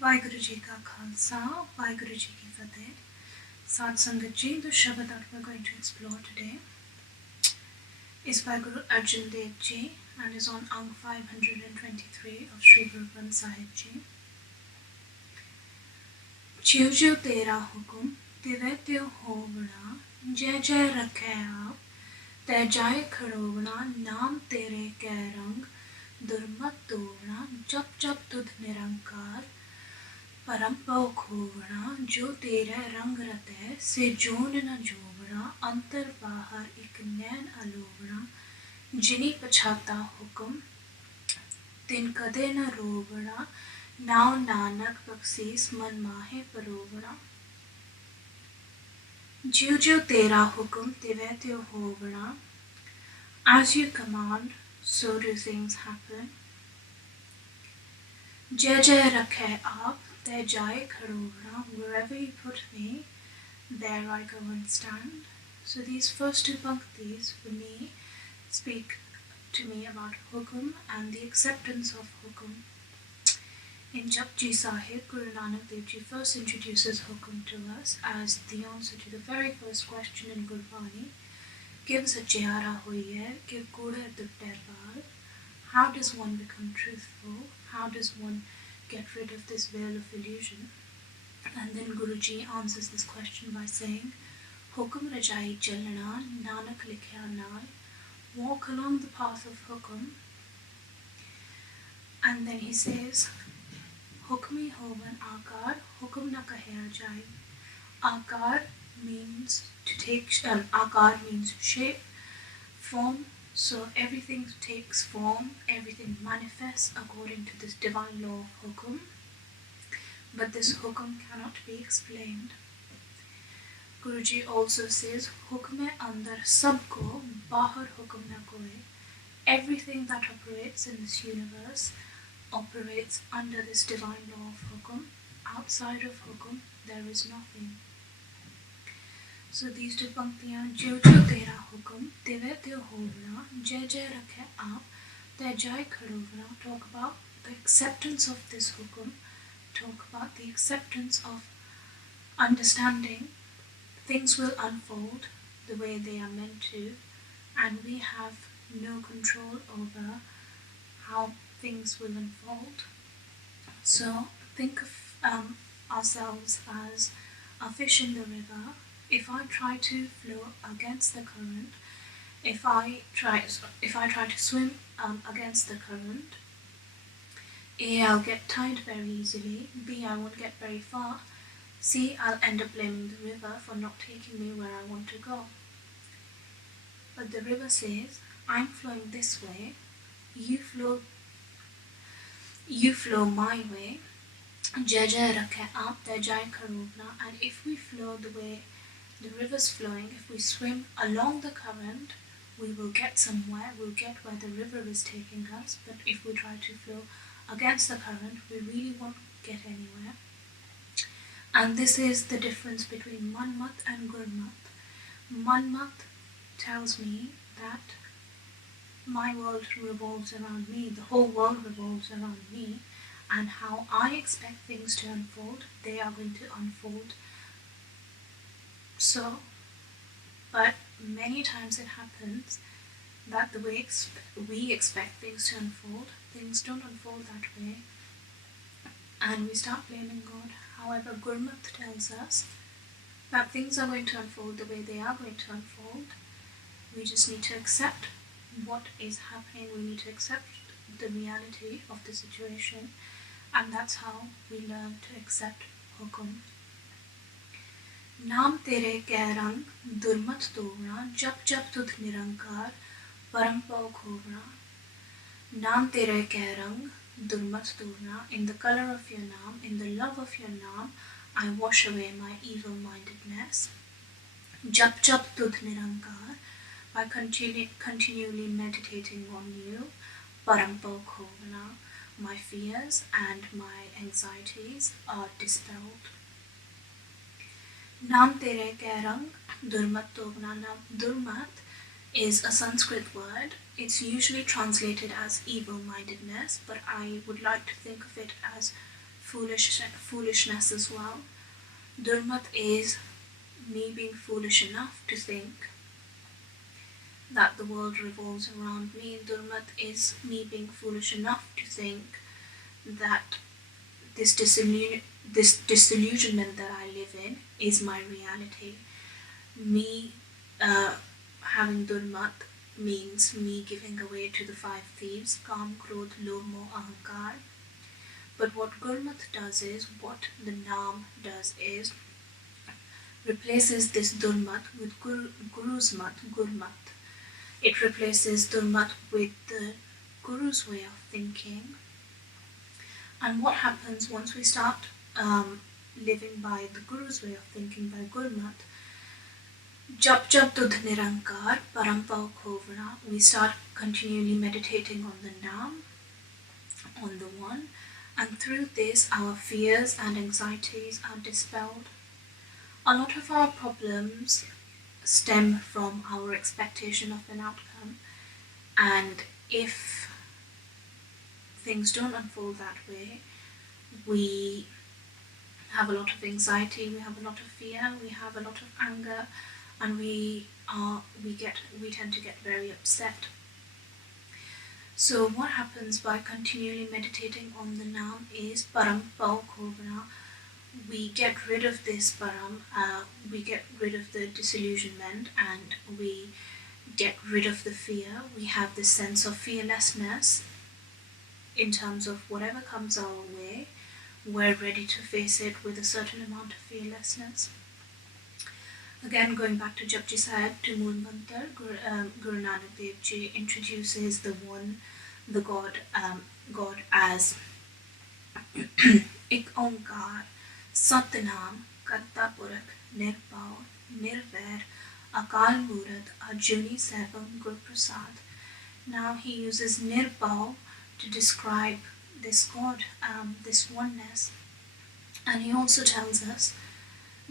Vaheguru Ji Ka Khalsa, Vaheguru Ji Ki Fateh. Sad Sangat Ji, the Shabad that we're going to explore today is by Guru Arjan Dev Ji and is on Ang 523 of Sri Gurdwara Sahib Ji. ज्यो ज्यो तेरा हुकुम तिवै त्यो होवना, जय जय रखे आप तै जाए खड़ोवना, नाम तेरे कै रंग दुर्मत तोवना, जप जप तुध निरंकार परम पौ खोवना, जो तेरे रंग रतै से जोन न जोवना, अंतर बाहर एक नैन अलोवना, जिनी पछाता हुकुम तिन कदे न रोवना, नाव नानक बख्शीस मन माहे परोवना. ज्यो ज्यो तेरा हुकुम तिवै त्यो होवना. As you command, so do things happen. जय जय रखे आप तै जाए खड़ोवना. Wherever you put me, there I go and stand. So these first two panktis for me speak to me about hukum and the acceptance of hukum. In Japji Sahib, Guru Nanak Dev Ji first introduces hukum to us as the answer to the very first question in Gurbani. Gives a jayara hoiye, give kura duttarbal. How does one become truthful? How does one get rid of this veil of illusion? And then Guruji answers this question by saying, Hukum rajai chalna, Nanak likhya nal. Walk along the path of hukum. And then he says, Hukmi hovan akar, hukum na kahya jai. Akar means to take, akar means shape, form. So everything takes form, everything manifests according to this divine law of hukum. But this hukum cannot be explained. Guruji also says, Hukme andar sabko, bahar hukum na koi. Everything that operates in this universe operates under this divine law of hukum. Outside of hukum, there is nothing. So these two panktiyan, jo jo tera hukum, tive tyo hovna, jai jai rakhe aap, tै jai khadovna, talk about the acceptance of this hukum, talk about the acceptance of understanding things will unfold the way they are meant to, and we have no control over how things will unfold. So think of ourselves as a fish in the river. If I try to flow against the current, if I try to swim against the current, A, I'll get tired very easily. B, I won't get very far. C, I'll end up blaming the river for not taking me where I want to go. But the river says, I'm flowing this way, you flow my way, jai jai rakhe aap tै jai kharovna. And if we flow the way the river's flowing, if we swim along the current, we will get somewhere, we'll get where the river is taking us. But if we try to flow against the current, we really won't get anywhere. And this is the difference between Manmat and Gurmat. Manmat tells me that my world revolves around me, the whole world revolves around me, and how I expect things to unfold, they are going to unfold. So, but many times it happens that the way we expect things to unfold, things don't unfold that way, and we start blaming God. However, Gurmat tells us that things are going to unfold the way they are going to unfold. We just need to accept what is happening. We need to accept the reality of the situation, and that's how we learn to accept hukum. Naam tere keh rang durmat tovna, jap jap tudh nirankar param pau khovna. Naam tere keh rang durmat tovna. In the color of your naam, in the love of your naam, I wash away my evil-mindedness. Jap jap tudh nirankar. By continually meditating on you, param pau khovna, my fears and my anxieties are dispelled. Naam tere keh rang durmat tovna. Now, durmat is a Sanskrit word. It's usually translated as evil-mindedness, but I would like to think of it as foolishness as well. Durmat is me being foolish enough to think that the world revolves around me. Durmat is me being foolish enough to think that this disillusionment that I live in is my reality. Me having Durmat means me giving away to the five thieves, Kam, Krodh, Lobh, Moh, Ahankar. But what Gurmat does is, what the Naam does is, replaces this Durmat with Guru's Mat, Gurmat. It replaces Durmat with the Guru's way of thinking. And what happens once we start living by the Guru's way of thinking, by Gurmat, Jap Jap Tudh Nirankar, Parampao Khovra, we start continually meditating on the Naam, on the One, and through this our fears and anxieties are dispelled. A lot of our problems stem from our expectation of an outcome, and if things don't unfold that way, we have a lot of anxiety, we have a lot of fear, we have a lot of anger, and we tend to get very upset. So what happens by continually meditating on the Naam is Param Pao Khovra. We get rid of this Param, we get rid of the disillusionment, and we get rid of the fear. We have this sense of fearlessness in terms of whatever comes our way. We're ready to face it with a certain amount of fearlessness. Again, going back to Japji Sahib, to Mool Mantar, Guru Nanak Dev Ji introduces the One, the God as Ik Onkar, Satnam, Katha Purakh, Nirbhav, Nirvair, Akal Murad, Ajuni Saibam Gur Prasad. Now he uses Nirbhav to describe this God, this oneness. And he also tells us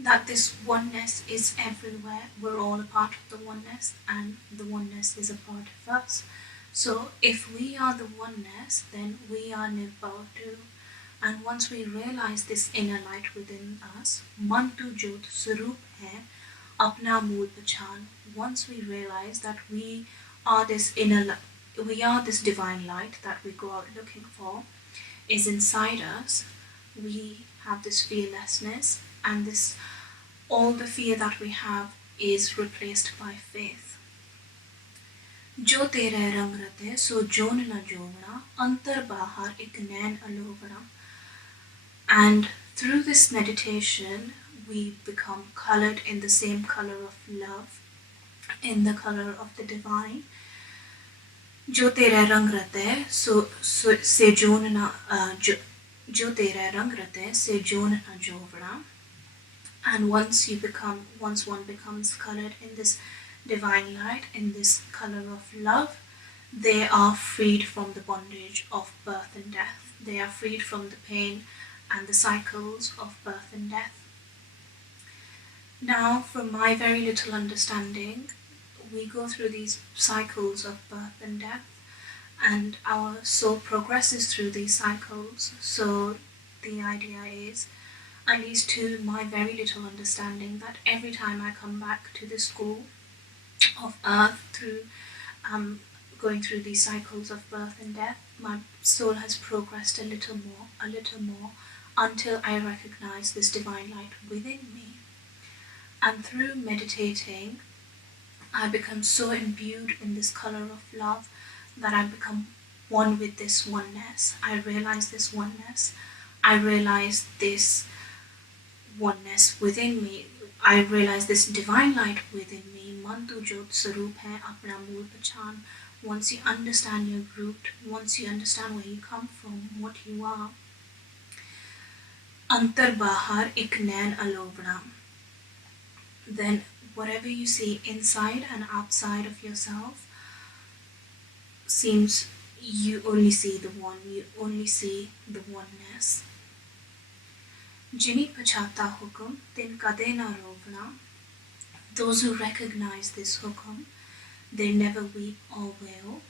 that this oneness is everywhere. We're all a part of the oneness, and the oneness is a part of us. So if we are the oneness, then we are Nirbhav too. And once we realize this inner light within us, Man tu Jyot Swarup hai, Apna Mool Pachan, once we realize that we are this divine light that we go out looking for, is inside us, we have this fearlessness, and this, all the fear that we have is replaced by faith. Jo tere rang rate, so jon na jovna, antar bahar ik nain alovna. And through this meditation, we become colored in the same color of love, in the color of the divine. Jo tere rang rate, so se jon na jo tere rang rate, se jon na jovna. And once one becomes colored in this divine light, in this color of love, they are freed from the bondage of birth and death. They are freed from the pain and the cycles of birth and death. Now, from my very little understanding, we go through these cycles of birth and death, and our soul progresses through these cycles. So the idea is, at least to my very little understanding, that every time I come back to the school of earth through going through these cycles of birth and death, my soul has progressed a little more, until I recognize this divine light within me. And through meditating, I become so imbued in this color of love that I become one with this oneness. I realize this oneness. I realize this oneness within me. I realize this divine light within me. Man tu Jyot Swarup hai, Apna Mool Pachan. Once you understand your root, once you understand where you come from, what you are, Antar Bahar Ik Nain Alovna, then whatever you see inside and outside of yourself seems you only see the one, you only see the oneness. Jini Pachata Hukum, Tin Kade Na Rovna. Those who recognize this hukum, they never weep or wail,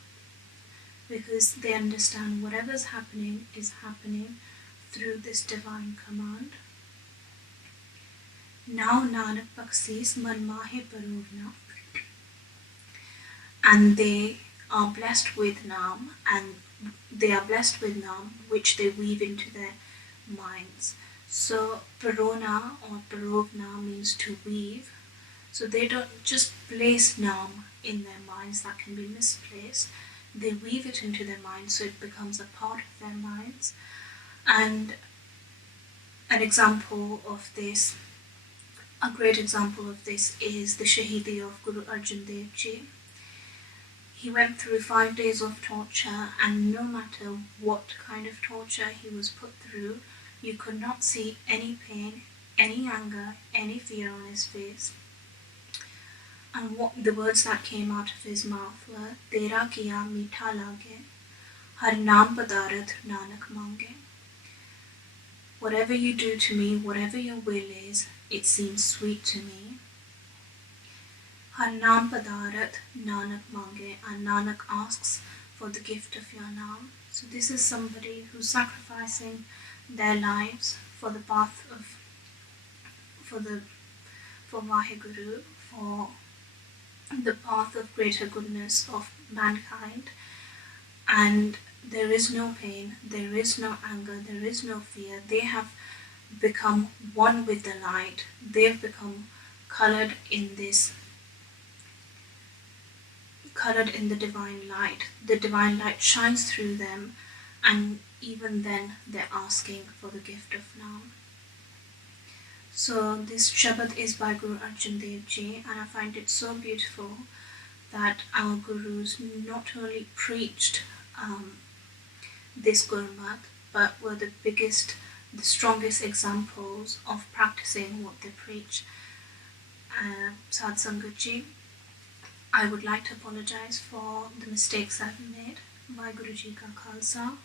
because they understand whatever's happening is happening through this divine command. Now Nanak Baksis Manmahe Parovna, and they are blessed with Naam, which they weave into their minds. So Parona or Parovna means to weave. So they don't just place Naam in their minds, that can be misplaced. They weave it into their minds so it becomes a part of their minds. And an example of this, a great example of this is the Shahidi of Guru Arjan Dev Ji. He went through 5 days of torture, and no matter what kind of torture he was put through, you could not see any pain, any anger, any fear on his face. And what the words that came out of his mouth were, Tera kiya meetha lage, har naam padarat nanak mange. Whatever you do to me, whatever your will is, it seems sweet to me. Har naam padarat nanak mange, and Nanak asks for the gift of your naam. So this is somebody who's sacrificing their lives for the path of, for Vaheguru, for the path of greater goodness of mankind. And there is no pain, there is no anger, there is no fear. They have become one with the light. They've become coloured in the divine light. The divine light shines through them, and even then they're asking for the gift of Naam. So this Shabad is by Guru Arjan Dev Ji, and I find it so beautiful that our Gurus not only preached this Gurmat, but were the strongest examples of practicing what they preach. Sad Sangat Ji, I would like to apologize for the mistakes I've made. By Guruji Ka Khalsa,